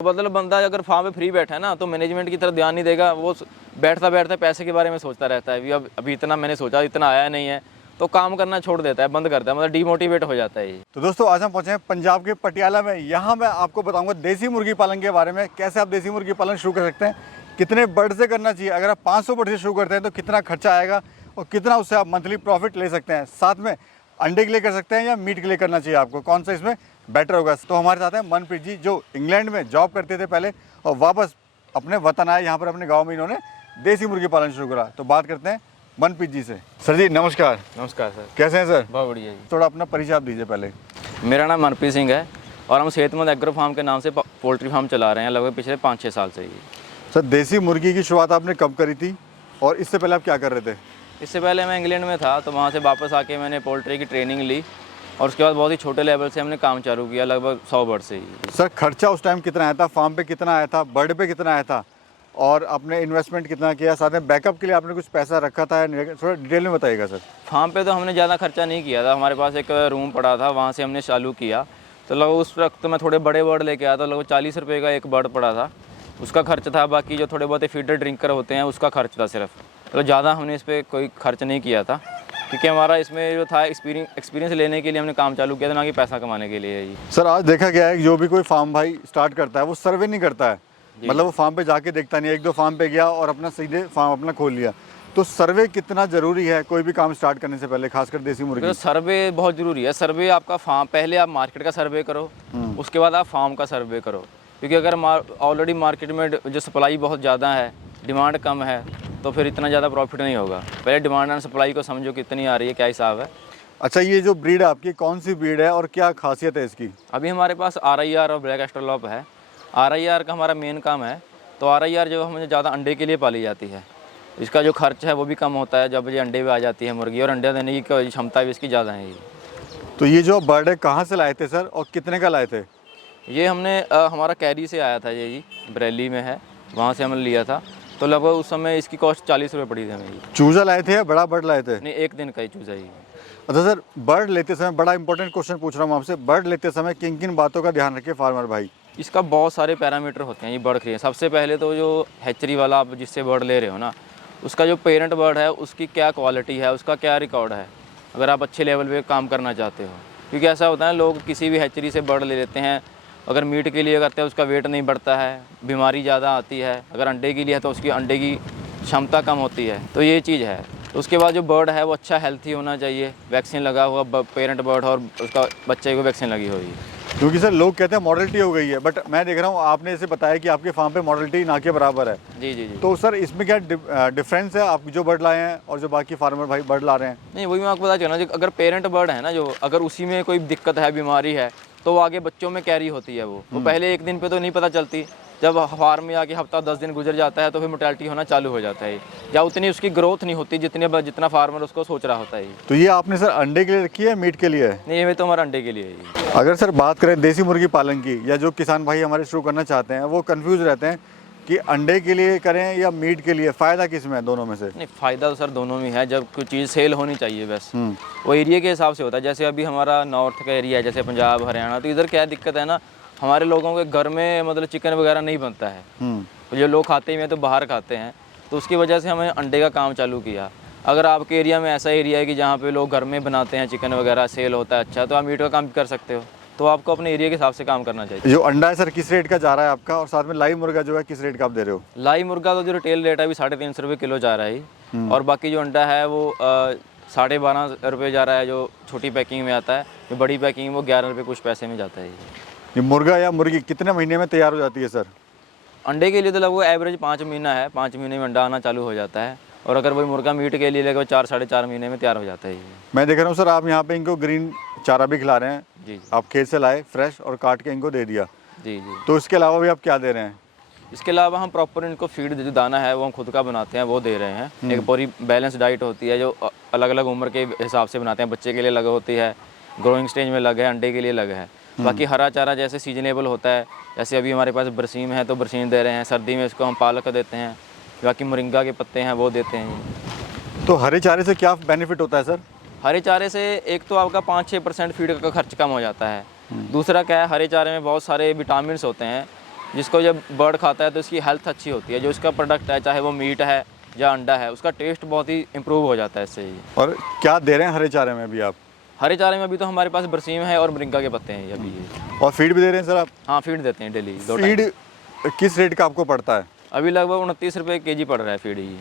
मतलब बंदा अगर फार्म पे फ्री बैठा है ना तो मैनेजमेंट की तरफ ध्यान नहीं देगा, वो बैठता बैठता पैसे के बारे में सोचता रहता है। अभी इतना मैंने सोचा, इतना आया नहीं है, तो काम करना छोड़ देता है, बंद करता है, मतलब डीमोटिवेट हो जाता है ये। तो दोस्तों आज हम पहुंचे हैं पंजाब के पटियाला में। यहाँ मैं आपको बताऊंगा देसी मुर्गी पालन के बारे में, कैसे आप देसी मुर्गी पालन शुरू कर सकते हैं, कितने बर्ड से करना चाहिए, अगर आप 500 बर्ड से शुरू करते हैं तो कितना खर्चा आएगा और कितना उससे आप मंथली प्रॉफिट ले सकते हैं। साथ में अंडे के लिए कर सकते हैं या मीट के लिए करना चाहिए, आपको कौन सा इसमें बेटर होगा। तो हमारे साथ हैं मनप्रीत जी, जो इंग्लैंड में जॉब करते थे पहले और वापस अपने वतन आए, यहाँ पर अपने गाँव में इन्होंने देसी मुर्गी पालन शुरू करा। तो बात करते हैं मनप्रीत जी से। सर जी नमस्कार। नमस्कार सर, कैसे हैं सर? बहुत बढ़िया जी। थोड़ा अपना परिचय आप दीजिए पहले। मेरा नाम मनप्रीत सिंह है और हम सेहतमंद एग्रो फार्म के नाम से पोल्ट्री फार्म चला रहे हैं लगभग पिछले 5-6 साल से ही। सर देसी मुर्गी की शुरुआत आपने कब करी थी और इससे पहले आप क्या कर रहे थे? इससे पहले मैं इंग्लैंड में था, तो वहाँ से वापस आके मैंने पोल्ट्री की ट्रेनिंग ली और उसके बाद बहुत ही छोटे लेवल से हमने काम चालू किया, लगभग 100 बर्ड से ही। सर खर्चा उस टाइम कितना आया था, फार्म पे कितना आया था, बर्ड पे कितना आया था और आपने इन्वेस्टमेंट कितना किया, साथ में बैकअप के लिए आपने कुछ पैसा रखा था? थोड़ा डिटेल में बताइएगा सर। फार्म पे तो हमने ज़्यादा खर्चा नहीं किया था, हमारे पास एक रूम पड़ा था, वहाँ से हमने चालू किया। तो लगभग उस वक्त तो मैं थोड़े बड़े बर्ड लेके आया था, लगभग 40 रुपये का एक बर्ड पड़ा था, उसका खर्च था। बाकी जो थोड़े बहुत फीडर ड्रिंकर होते हैं उसका खर्च था सिर्फ। तो ज़्यादा हमने इस पर कोई खर्च नहीं किया था, क्योंकि हमारा इसमें जो था एक्सपीरियंस लेने के लिए हमने काम चालू किया था, ना कि पैसा कमाने के लिए ही। सर आज देखा गया है कि जो भी कोई फार्म भाई स्टार्ट करता है वो सर्वे नहीं करता है, मतलब वो फार्म पे जाके देखता नहीं है। 1-2 फार्म पे गया और अपना सीधे फार्म अपना खोल लिया। तो सर्वे कितना ज़रूरी है कोई भी काम स्टार्ट करने से पहले, खासकर देसी मुर्गी? तो सर्वे बहुत ज़रूरी है। सर्वे आपका फार्म, पहले आप मार्केट का सर्वे करो, उसके बाद आप फार्म का सर्वे करो, क्योंकि अगर ऑलरेडी मार्केट में जो सप्लाई बहुत ज़्यादा है, डिमांड कम है, तो फिर इतना ज़्यादा प्रॉफिट नहीं होगा। पहले डिमांड एंड सप्लाई को समझो कितनी आ रही है, क्या हिसाब है। अच्छा ये जो ब्रीड है आपकी, कौन सी ब्रीड है और क्या खासियत है इसकी? अभी हमारे पास RIR और ब्लैक एस्ट्रोलॉप है। RIR का हमारा मेन काम है। तो RIR जो हमें ज़्यादा अंडे के लिए पाली जाती है, इसका जो खर्च है वो भी कम होता है जब ये अंडे पे आ जाती है मुर्गी, और अंडे देने की क्षमता भी इसकी ज़्यादा है। तो ये जो बर्ड है कहाँ से लाए थे सर और कितने का लाए थे? ये हमने हमारा कैरी से आया था, ये जी बरेली में है, वहाँ से हमने लिया था। तो लगभग उस समय इसकी कॉस्ट 40 रुपये पड़ी थी हमें। ये चूजा लाए थे या बड़ा बर्ड लाए थे? नहीं, एक दिन का ही चूजा ही। अच्छा सर, बर्ड लेते समय बड़ा इंपॉर्टेंट क्वेश्चन पूछ रहा हूँ आपसे, बर्ड लेते समय किन किन बातों का ध्यान रखे फार्मर भाई? इसका बहुत सारे पैरामीटर होते हैं ये बर्ड के लिए। सबसे पहले तो जो हैचरी वाला आप जिससे बर्ड ले रहे हो ना, उसका जो पेरेंट बर्ड है उसकी क्या क्वालिटी है, उसका क्या रिकॉर्ड है, अगर आप अच्छे लेवल पे काम करना चाहते हो। क्योंकि ऐसा होता है लोग किसी भी हैचरी से बर्ड ले लेते हैं, अगर मीट के लिए करते हैं उसका वेट नहीं बढ़ता है, बीमारी ज़्यादा आती है। अगर अंडे के लिए है तो उसकी अंडे की क्षमता कम होती है। तो ये चीज़ है। तो उसके बाद जो बर्ड है वो अच्छा हेल्थी होना चाहिए, वैक्सीन लगा हुआ पेरेंट बर्ड और उसका बच्चे को वैक्सीन लगी हुई है। क्योंकि सर लोग कहते हैं मॉडलिटी हो गई है, बट मैं देख रहा हूँ आपने जैसे बताया कि आपके फार्म पे मॉडलिटी ना के बराबर है। जी जी जी। तो सर इसमें क्या डिफरेंस है, आप जो बर्ड लाए हैं और जो बाकी फार्मर भाई बर्ड ला रहे हैं? नहीं, वही मैं आपको बता चाह रहा हूँ, अगर पेरेंट बर्ड है ना, जो अगर उसी में कोई दिक्कत है, बीमारी है, तो वो आगे बच्चों में कैरी होती है। वो पहले एक दिन पे तो नहीं पता चलती, जब फार्म में आके हफ्ता 10 दिन गुजर जाता है तो फिर मोर्टेलिटी होना चालू हो जाता है, या उतनी उसकी ग्रोथ नहीं होती जितना फार्मर उसको सोच रहा होता है। तो ये आपने सर अंडे के लिए रखी है, मीट के लिए है? नहीं, ये तो हमारा अंडे के लिए है। अगर सर बात करें देसी मुर्गी पालन की, या जो किसान भाई हमारे शुरू करना चाहते हैं वो कंफ्यूज रहते हैं कि अंडे के लिए करें या मीट के लिए, फ़ायदा किस में है दोनों में से? नहीं, फ़ायदा तो सर दोनों में है, जब कोई चीज़ सेल होनी चाहिए बस। वो एरिया के हिसाब से होता है। जैसे अभी हमारा नॉर्थ का एरिया है, जैसे पंजाब हरियाणा, तो इधर क्या दिक्कत है ना, हमारे लोगों के घर में मतलब चिकन वगैरह नहीं बनता है। जो लोग खाते ही हैं तो बाहर खाते हैं, तो उसकी वजह से हमें अंडे का काम चालू किया। अगर आपके एरिया में ऐसा एरिया है कि जहाँ पे लोग घर में बनाते हैं चिकन वगैरह, सेल होता है अच्छा, तो आप मीट का काम भी कर सकते हो। तो आपको अपने एरिया के हिसाब से काम करना चाहिए। जो अंडा है सर किस रेट का जा रहा है आपका, और साथ में लाइव मुर्गा जो है किस रेट का आप दे रहे हो? लाइव मुर्गा तो जो रिटेल रेट है अभी 350 रुपये किलो जा रहा है, और बाकी जो अंडा है वो 12.5 रुपये जा रहा है, जो छोटी पैकिंग में आता है। जो बड़ी पैकिंग वो 11 रुपये कुछ पैसे में जाता है। ये मुर्गा या मुर्गी कितने महीने में तैयार हो जाती है सर? अंडे के लिए तो लगभग एवरेज 5 महीना है, 5 महीने में अंडा आना चालू हो जाता है। और अगर वही मुर्गा मीट के लिए लगभग 4-4.5 महीने में तैयार हो जाता है ये। मैं देख रहा हूँ सर आप यहाँ पे इनको ग्रीन चारा भी खिला रहे हैं। जी आप खेत से लाए फ्रेश और काट के इनको दे दिया। जी जी। तो इसके अलावा भी आप क्या दे रहे हैं? इसके अलावा हम प्रॉपर इनको फीड जो दाना है वो हम खुद का बनाते हैं, वो दे रहे हैं। एक पूरी बैलेंस डाइट होती है जो अलग अलग उम्र के हिसाब से बनाते हैं। बच्चे के लिए अलग होती है, ग्रोइंग स्टेज में अलग है, अंडे के लिए अलग है। बाकी हरा चारा जैसे सीजनेबल होता है, जैसे अभी हमारे पास बरसीम है तो बरसीम दे रहे हैं, सर्दी में इसको हम पालक देते हैं, बाकी मोरिंगा के पत्ते हैं वो देते हैं। तो हरे चारे से क्या बेनिफिट होता है सर? हरे चारे से एक तो आपका 5-6% फीड का खर्च कम हो जाता है। दूसरा क्या है, हरे चारे में बहुत सारे विटामिन्स होते हैं जिसको जब बर्ड खाता है तो उसकी हेल्थ अच्छी होती है, जो उसका प्रोडक्ट है चाहे वो मीट है या अंडा है, उसका टेस्ट बहुत ही इम्प्रूव हो जाता है इससे ही। और क्या दे रहे हैं हरे चारे में अभी आप? हरे चारे में अभी तो हमारे पास बरसीम है और मोरिंगा के पत्ते हैं अभी ये। और फीड भी दे रहे हैं सर आप? हाँ, फीड देते हैं डेली 2 टाइम। फीड किस रेट का आपको पड़ता है? अभी लगभग 29 रुपये kg पड़ रहा है फीड ही।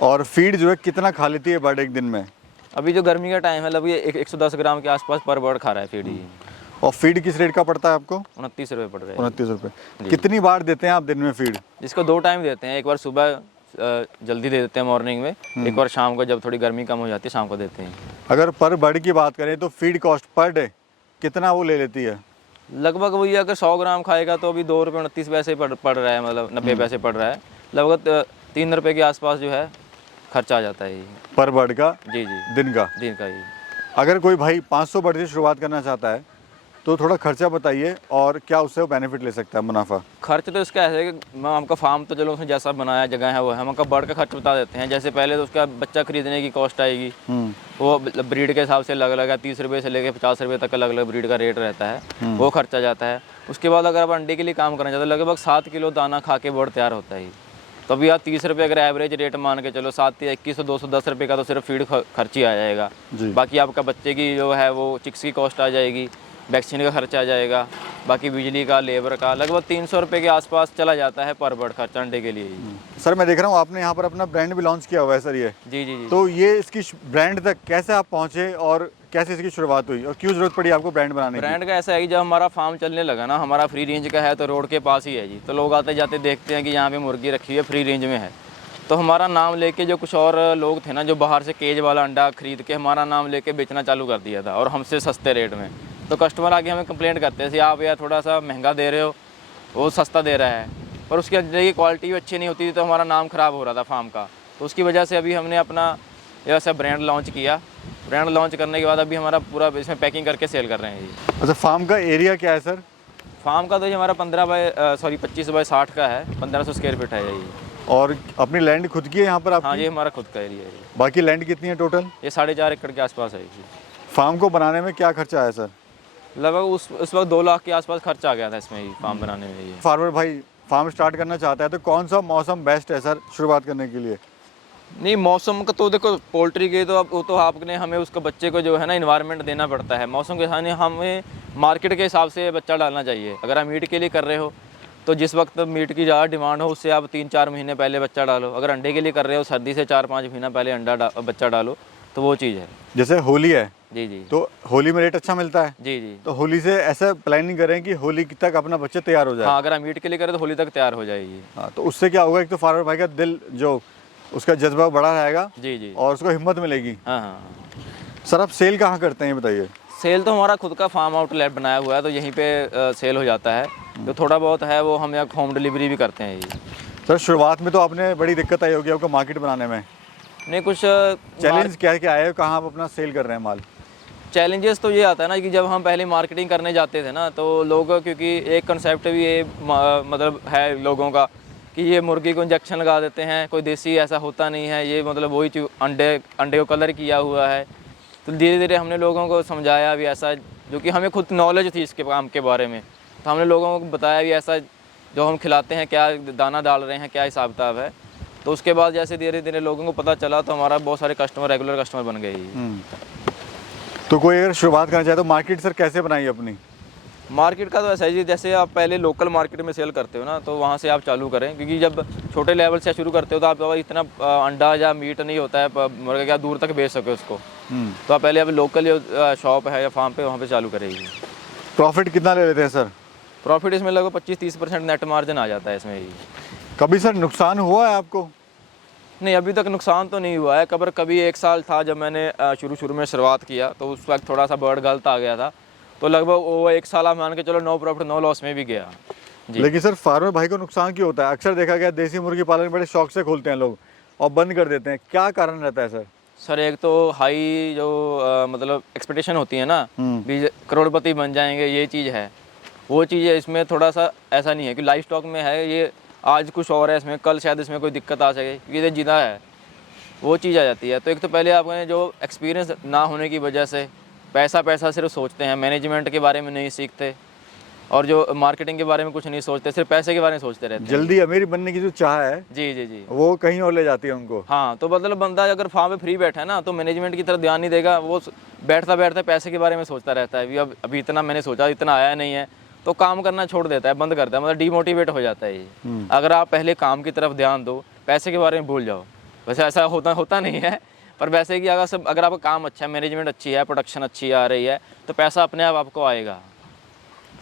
और फीड जो है कितना खा लेती है बर्ड एक दिन में? अभी जो गर्मी का टाइम है, लगभग ये 110 ग्राम के आसपास पर बर्ड खा रहा है फीड ही। और फीड किस रेट का पड़ता है आपको? 29 रुपये पड़ रहा है। 29 रुपये। कितनी बार देते हैं आप दिन में फीड? जिसको 2 टाइम देते हैं, एक बार सुबह जल्दी दे देते हैं मॉर्निंग में, एक बार शाम को जब थोड़ी गर्मी कम हो जाती है शाम को देते हैं। अगर पर बर्ड की बात करें तो फीड कॉस्ट पर डे कितना वो ले लेती है? लगभग वही अगर 100 ग्राम खाएगा तो अभी 2 रुपये 29 पैसे पड़ रहा है, मतलब 90 पैसे पड़ रहा है। लगभग 3 रुपये के आसपास जो है खर्चा आ जाता है ये पर बर्ड का? जी जी, दिन का? दिन का ही। अगर कोई भाई 500 बर्ड से शुरुआत करना चाहता है तो थोड़ा खर्चा बताइए और क्या उससे वो बेनिफिट ले सकता है, मुनाफा? खर्च तो इसका ऐसे है कि हमका फार्म तो चलो उसने जैसा बनाया जगह है वो है, हमका बर्ड का खर्च बता देते हैं। जैसे पहले तो उसका बच्चा खरीदने की कॉस्ट आएगी, वो ब्रीड के हिसाब से अलग अलग है, 30 रुपये से लेकर 50 रुपये तक अलग अलग ब्रीड का रेट रहता है, वो खर्चा जाता है। उसके बाद अगर आप अंडे के लिए काम करना चाहते हो, लगभग 7 किलो दाना खा के बर्ड तैयार होता है। तो अभी आप 30 रुपये अगर एवरेज रेट मान के चलो, 7 या 21 210 रुपये का तो सिर्फ फीड खर्च ही आ जाएगा। बाकी आपका बच्चे की जो है वो चिक्स की कॉस्ट आ जाएगी, वैक्सीन का खर्चा आ जाएगा, बाकी बिजली का, लेबर का, लगभग 300 रुपये के आसपास चला जाता है पर बर्ड खर्चा अंडे के लिए ही। सर मैं देख रहा हूँ आपने यहाँ पर अपना ब्रांड भी लॉन्च किया हुआ है सर ये। जी जी जी। तो ये इसकी ब्रांड तक कैसे आप पहुँचे और कैसे इसकी शुरुआत हुई और क्यों ज़रूरत पड़ी आपको ब्रांड बनाने की? ब्रांड का ऐसा है कि जब हमारा फार्म चलने लगा ना, हमारा फ्री रेंज का है तो रोड के पास ही है जी, तो लोग आते जाते देखते हैं कि यहाँ पे मुर्गी रखी है फ्री रेंज में है, तो हमारा नाम लेके जो कुछ और लोग थे ना जो बाहर से केज वाला अंडा खरीद के हमारा नाम लेके बेचना चालू कर दिया था और हमसे सस्ते रेट में। तो कस्टमर आके हमें कंप्लेंट करते हैं आप यार थोड़ा सा महंगा दे रहे हो, वो सस्ता दे रहा है, पर उसके अंदर की क्वालिटी भी अच्छी नहीं होती थी, तो हमारा नाम ख़राब हो रहा था फार्म का। तो उसकी वजह से अभी हमने अपना ऐसा ब्रांड लॉन्च किया। ब्रांड लॉन्च करने के बाद अभी हमारा पूरा इसमें पैकिंग करके सेल कर रहे हैं जी। अच्छा, फार्म का एरिया क्या है सर? फार्म का तो ये हमारा 25 बाय 60 का है, 1500 स्क्वायर फीट है ये। और अपनी लैंड खुद की है यहाँ पर आपकी? हाँ, ये हमारा खुद का एरिया है। बाकी लैंड कितनी है टोटल? ये 4.5 एकड़ के आसपास है जी। फार्म को बनाने में क्या खर्चा आया सर? लगभग उस वक्त 2 लाख के आसपास खर्चा आ गया था इसमें ही फार्म बनाने में। ये फार्मर भाई फार्म स्टार्ट करना चाहता है तो कौन सा मौसम बेस्ट है सर शुरुआत करने के लिए? नहीं, मौसम का तो देखो, पोल्ट्री के तो अब वो तो आपने हमें उसका बच्चे को जो है ना इन्वायरमेंट देना पड़ता है। मौसम के साथ हमें मार्केट के हिसाब से बच्चा डालना चाहिए। अगर आप मीट के लिए कर रहे हो तो जिस वक्त मीट की ज़्यादा डिमांड हो उससे आप 3-4 महीने पहले बच्चा डालो। अगर अंडे के लिए कर रहे हो सर्दी से 4-5 महीना पहले बच्चा डालो, तो वो चीज़ है। जैसे होली है जी जी, तो होली में रेट अच्छा मिलता है। जी जी। तो होली से ऐसा प्लानिंग करें कि होली तक अपना बच्चा तैयार हो जाए। हाँ, अगर आप मीट के लिए करें तो होली तक तैयार हो जाएगी। हाँ, तो उससे क्या होगा, एक तो फार्मर भाई का दिल जो उसका जज्बा बड़ा रहेगा जी जी, और उसको हिम्मत मिलेगी। हाँ हाँ। सर आप सेल कहाँ करते हैं बताइए? सेल तो हमारा खुद का फार्म आउटलेट बनाया हुआ है, तो यहीं पे सेल हो जाता है। जो थोड़ा बहुत है वो हम यहाँ होम डिलीवरी भी करते हैं ये। सर शुरुआत में तो आपने बड़ी दिक्कत आई होगी आपको मार्केट बनाने में, नहीं कुछ चैलेंज क्या क्या आए, कहाँ आप अपना सेल कर रहे हैं माल? चैलेंजेस तो ये आता है ना कि जब हम पहले मार्केटिंग करने जाते थे ना, तो लोग, क्योंकि एक कंसेप्ट भी ये मतलब है लोगों का कि ये मुर्गी को इंजेक्शन लगा देते हैं, कोई देसी ऐसा होता नहीं है, ये मतलब वही अंडे को कलर किया हुआ है। तो धीरे धीरे हमने लोगों को समझाया भी ऐसा, जो कि हमें खुद नॉलेज थी इसके काम के बारे में, तो हमने लोगों को बताया भी ऐसा जो हम खिलाते हैं क्या दाना डाल रहे हैं, क्या हिसाब किताब है। तो उसके बाद जैसे धीरे धीरे लोगों को पता चला तो हमारा बहुत सारे कस्टमर रेगुलर कस्टमर बन गए। तो कोई अगर शुरुआत करना चाहे तो मार्केट सर कैसे बनाई अपनी? मार्केट का तो ऐसा है जी, जैसे आप पहले लोकल मार्केट में सेल करते हो ना, तो वहाँ से आप चालू करें, क्योंकि जब छोटे लेवल से शुरू करते हो तो आप इतना अंडा या मीट नहीं होता है मुर्गा क्या दूर तक बेच सके उसको। तो आप पहले अब लोकल शॉप है या फार्म पे वहाँ पे चालू करेगी। प्रॉफिट कितना ले लेते हैं सर? प्रॉफिट इसमें लगभग 25-30% नेट मार्जिन आ जाता है इसमें ही। कभी सर नुकसान हुआ है आपको? नहीं, अभी तक नुकसान तो नहीं हुआ है। कभी एक साल था जब मैंने शुरू में शुरुआत किया, तो उस वक्त थोड़ा सा बर्ड गलत आ गया था, तो लगभग वो 1 साल आप मान के चलो नो प्रॉफिट नो लॉस में भी गया जी। लेकिन सर फार्मर भाई को नुकसान क्यों होता है? अक्सर देखा गया देसी मुर्गी पालन बड़े शौक से खोलते हैं लोग और बंद कर देते हैं, क्या कारण रहता है सर? सर एक तो हाई जो मतलब एक्सपेक्टेशन होती है ना, भी करोड़पति बन जाएंगे, ये चीज़ है। वो चीज़ है इसमें थोड़ा सा ऐसा नहीं है कि लाइफ स्टॉक में है ये आज कुछ और है इसमें, कल शायद इसमें कोई दिक्कत आ सके, क्योंकि ये जिंदा है, वो चीज़ आ जाती है। तो एक तो पहले आपने जो एक्सपीरियंस ना होने की वजह से पैसा सिर्फ सोचते हैं, मैनेजमेंट के बारे में नहीं सीखते, और जो मार्केटिंग के बारे में कुछ नहीं सोचते, सिर्फ पैसे के बारे में सोचते रहते हैं। जल्दी अमीर बनने की जो चाह है जी जी जी। वो कहीं और ले जाती है उनको। हाँ, तो मतलब बंदा अगर फार्म पे फ्री बैठा है ना, तो मैनेजमेंट की तरफ ध्यान नहीं देगा, वो बैठता बैठता पैसे के बारे में सोचता रहता है, अभी इतना मैंने सोचा, इतना आया नहीं है, तो काम करना छोड़ देता है, बंद करता है, मतलब डीमोटिवेट हो जाता है ये। अगर आप पहले काम की तरफ ध्यान दो, पैसे के बारे में भूल जाओ। वैसे ऐसा होता नहीं है, पर वैसे कि अगर आपका काम अच्छा है, मैनेजमेंट अच्छी है, प्रोडक्शन अच्छी आ रही है, तो पैसा अपने आप आपको आएगा।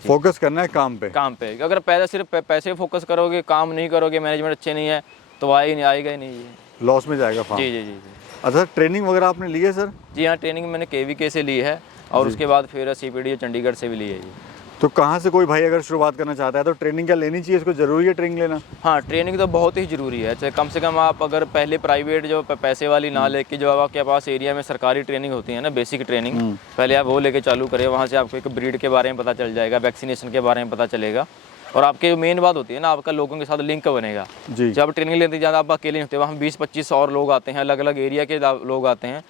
फोकस करना है काम पे। अगर पहले सिर्फ पैसे फोकस करोगे, काम नहीं करोगे, मैनेजमेंट अच्छे नहीं है, तो आएगा ही नहीं ये, लॉस में जाएगा फार्म। जी जी जी जी। अच्छा, ट्रेनिंग वगैरह आपने ली है सर? जी हाँ, ट्रेनिंग मैंने KVK से ली है, और उसके बाद फिर CPD चंडीगढ़ से भी ली है जी। तो कहाँ से कोई भाई अगर शुरुआत करना चाहता है तो ट्रेनिंग क्या लेनी चाहिए, इसको ज़रूरी है ट्रेनिंग लेना? हाँ, ट्रेनिंग तो बहुत ही ज़रूरी है। चाहे कम से कम आप अगर पहले प्राइवेट जो पैसे वाली ना लेके, जो आपके पास एरिया में सरकारी ट्रेनिंग होती है ना, बेसिक ट्रेनिंग, पहले आप वो लेके चालू करें। वहाँ से आपको एक ब्रीड के बारे में पता चल जाएगा, वैक्सीनेशन के बारे में पता चलेगा, और आपके मेन बात होती है ना, आपका लोगों के साथ लिंक बनेगा। जी। जब ट्रेनिंग लेते ज़्यादा आप अकेले नहीं होते, वहाँ 20-25 और लोग आते हैं, अलग अलग एरिया के लोग आते हैं,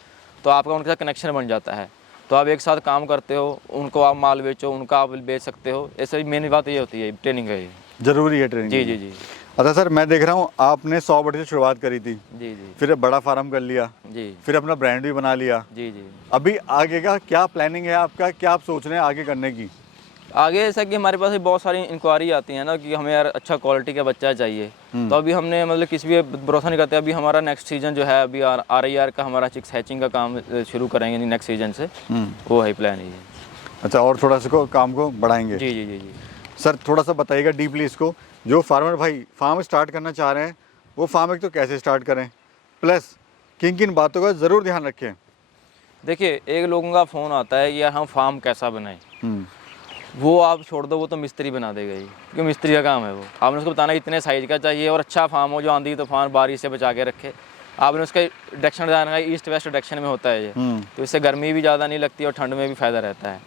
तो आपका उनके साथ कनेक्शन बन जाता है, तो आप एक साथ काम करते हो, उनको आप माल बेचो, उनका आप बेच सकते हो। ऐसे मेन बात ये होती है, ट्रेनिंग है ये। ज़रूरी है ट्रेनिंग। जी जी जी। अच्छा सर, मैं देख रहा हूँ आपने 100 बड़े से शुरुआत करी थी, जी जी फिर एक बड़ा फार्म कर लिया, जी फिर अपना ब्रांड भी बना लिया। जी जी। अभी आगे का क्या प्लानिंग है आपका, क्या आप सोच रहे हैं आगे करने की? आगे ऐसा कि हमारे पास बहुत सारी इंक्वायरी आती है ना, कि हमें यार अच्छा क्वालिटी का बच्चा चाहिए, तो अभी हमने मतलब किसी भी भरोसा नहीं करते। अभी हमारा नेक्स्ट सीजन जो है, अभी RIR का हमारा चिक्स हैचिंग का काम शुरू करेंगे नेक्स्ट सीजन से, वो है प्लान है। अच्छा, और थोड़ा सा काम को बढ़ाएंगे। जी जी जी जी। सर थोड़ा सा बताइएगा डीपली इसको, जो फार्मर भाई फार्म स्टार्ट करना चाह रहे हैं, वो फार्म एक तो कैसे स्टार्ट करें, प्लस किन किन बातों का ज़रूर ध्यान रखें? देखिए, एक लोगों का फ़ोन आता है कि यार हम फार्म कैसा बनाएं, वो आप छोड़ दो, वो तो मिस्त्री बना देगा ही, क्योंकि मिस्त्री का काम है वो। आपने उसको बताना इतने साइज़ का चाहिए, और अच्छा फार्म हो जो आंधी तूफान बारिश से बचा के रखे। आपने उसका डायरेक्शन बताना है, ईस्ट वेस्ट डायरेक्शन में होता है ये, तो इससे गर्मी भी ज़्यादा नहीं लगती और ठंड में भी फ़ायदा रहता है।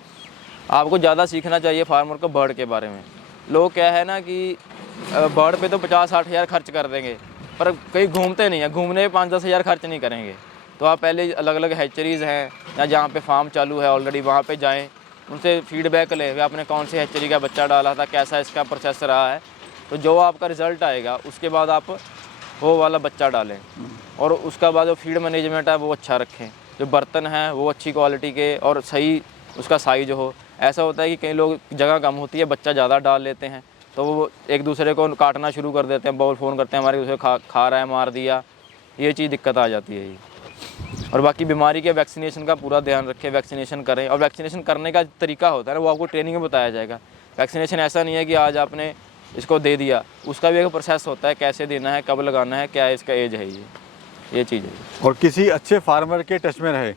आपको ज़्यादा सीखना चाहिए फार्मर को बर्ड के बारे में। लोग क्या है ना कि बर्ड पे तो 50-60 हज़ार खर्च कर देंगे, पर कहीं घूमते नहीं हैं, घूमने में 5-10 हज़ार खर्च नहीं करेंगे। तो आप पहले अलग अलग हैचरीज़ हैं या जहाँ पे फार्म चालू है ऑलरेडी, वहाँ पे जाएं, उनसे फीडबैक लें कि आपने कौन से हैचरी का बच्चा डाला था, कैसा इसका प्रोसेस रहा है, तो जो आपका रिज़ल्ट आएगा उसके बाद आप वो वाला बच्चा डालें, और उसका बाद जो फीड मैनेजमेंट है वो अच्छा रखें, जो बर्तन हैं वो अच्छी क्वालिटी के और सही उसका साइज हो। ऐसा होता है कि कई लोग जगह कम होती है, बच्चा ज़्यादा डाल लेते हैं, तो वो एक दूसरे को काटना शुरू कर देते हैं, बॉल फ़ोन करते हैं हमारे दूसरे खा रहा है, मार दिया, ये चीज़ दिक्कत आ जाती है ये। और बाकी बीमारी के वैक्सीनेशन का पूरा ध्यान रखें, वैक्सीनेशन करें, और वैक्सीनेशन करने का तरीका होता है ना, वो आपको ट्रेनिंग में बताया जाएगा। वैक्सीनेशन ऐसा नहीं है कि आज आपने इसको दे दिया, उसका भी एक प्रोसेस होता है, कैसे देना है, कब लगाना है, क्या इसका एज है, ये चीज़ है। और किसी अच्छे फार्मर के टच में रहे।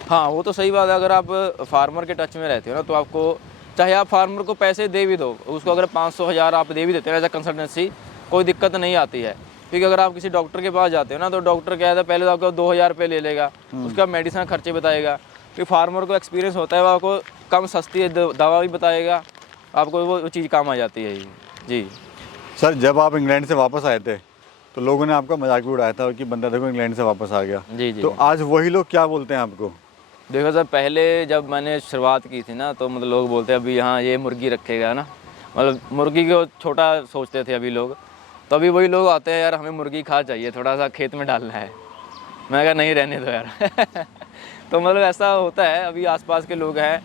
हाँ, वो तो सही बात है। अगर आप फार्मर के टच में रहते हो ना, तो आपको चाहे आप फार्मर को पैसे दे भी दो, उसको अगर 500-1000 आप दे भी देते हो एज अ कंसल्टेंसी, कोई दिक्कत नहीं आती है। क्योंकि अगर आप किसी डॉक्टर के पास जाते हो ना, तो डॉक्टर क्या है, पहले तो आपको 2000 रुपये ले लेगा, उसका मेडिसिन खर्चे बताएगा। फिर फार्मर को एक्सपीरियंस होता है, वो आपको कम सस्ती दवा भी बताएगा, आपको वो चीज़ काम आ जाती है ये। जी सर, जब आप इंग्लैंड से वापस आए थे तो लोगों ने आपका मजाक भी उड़ाया था कि बंदा देखो इंग्लैंड से वापस आ गया। जी जी। तो आज वही लोग क्या बोलते हैं आपको? देखो सर, पहले जब मैंने शुरुआत की थी ना, तो मतलब लोग बोलते हैं अभी यहाँ ये मुर्गी रखेगा ना, मतलब मुर्गी को छोटा सोचते थे अभी लोग। तो अभी वही लोग आते हैं, यार हमें मुर्गी खा चाहिए, थोड़ा सा खेत में डालना है। मैं कहा नहीं, रहने दो यार। तो मतलब ऐसा होता है, अभी आसपास के लोग हैं,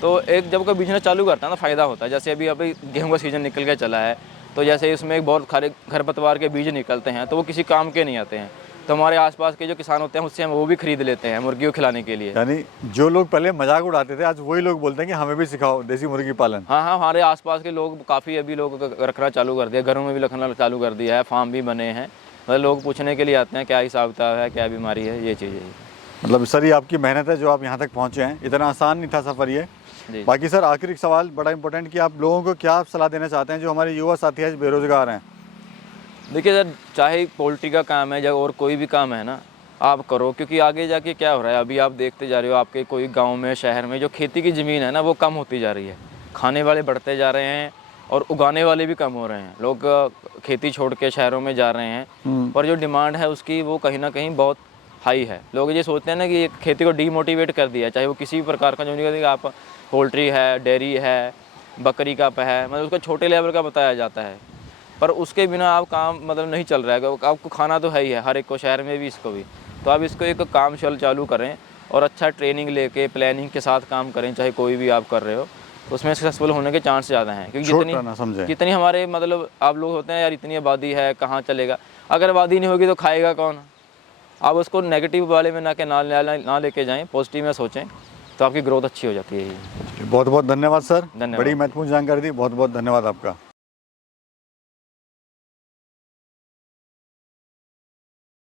तो एक जब कोई बिजनेस चालू करता है ना, फ़ायदा होता है। जैसे अभी गेहूँ का सीज़न निकल के चला है, तो जैसे इसमें एक बहुत खारे खरपतवार के बीज निकलते हैं, तो वो किसी काम के नहीं आते हैं, तो हमारे आसपास के जो किसान होते हैं उससे हम वो भी खरीद लेते हैं मुर्गी को खिलाने के लिए। यानी जो लोग पहले मजाक उड़ाते थे, आज वही लोग बोलते हैं कि हमें भी सिखाओ देसी मुर्गी पालन। हाँ हाँ, हमारे आसपास के लोग काफ़ी अभी लोग रखना चालू कर दिया, घरों में भी रखना चालू कर दिया है, फार्म भी बने हैं, मतलब लोग पूछने के लिए आते हैं क्या हिसाब किताब है, क्या बीमारी है, ये चीज़ है। मतलब सर, ये आपकी मेहनत है जो आप यहाँ तक पहुँचे हैं, इतना आसान नहीं था सफ़र ये। बाकी सर, आखिरी सवाल बड़ा इंपॉर्टेंट कि आप लोगों को क्या सलाह देना चाहते हैं जो हमारे युवा साथी हैं बेरोजगार हैं? देखिए सर, चाहे पोल्ट्री का काम है या और कोई भी काम है ना, आप करो, क्योंकि आगे जाके क्या हो रहा है, अभी आप देखते जा रहे हो आपके कोई गांव में, शहर में जो खेती की ज़मीन है ना, वो कम होती जा रही है, खाने वाले बढ़ते जा रहे हैं और उगाने वाले भी कम हो रहे हैं। लोग खेती छोड़ के शहरों में जा रहे हैं, पर जो डिमांड है उसकी वो कहीं ना कहीं बहुत हाई है। लोग ये सोचते हैं ना कि खेती को डीमोटिवेट कर दिया, चाहे वो किसी भी प्रकार का, जो नहीं, आप पोल्ट्री है, डेयरी है, बकरी का है, मतलब उसका छोटे लेवल का बताया जाता है। पर उसके बिना आप काम मतलब नहीं चल रहा है। आपको खाना तो है ही है, हर एक को, शहर में भी, इसको भी। तो आप इसको एक काम चालू करें और अच्छा ट्रेनिंग लेके प्लानिंग के साथ काम करें, चाहे कोई भी आप कर रहे हो, तो उसमें सक्सेसफुल होने के चांस ज़्यादा हैं। क्योंकि जितनी हमारे मतलब आप लोग होते हैं यार, इतनी आबादी है, कहाँ चलेगा। अगर आबादी नहीं होगी तो खाएगा कौन। आप उसको नेगेटिव वाले में ना लेके जाएं, पॉजिटिव में सोचें, तो आपकी ग्रोथ अच्छी हो जाती है। बहुत बहुत धन्यवाद सर, धन्यवाद। बड़ी महत्वपूर्ण जानकारी दी, बहुत बहुत धन्यवाद आपका।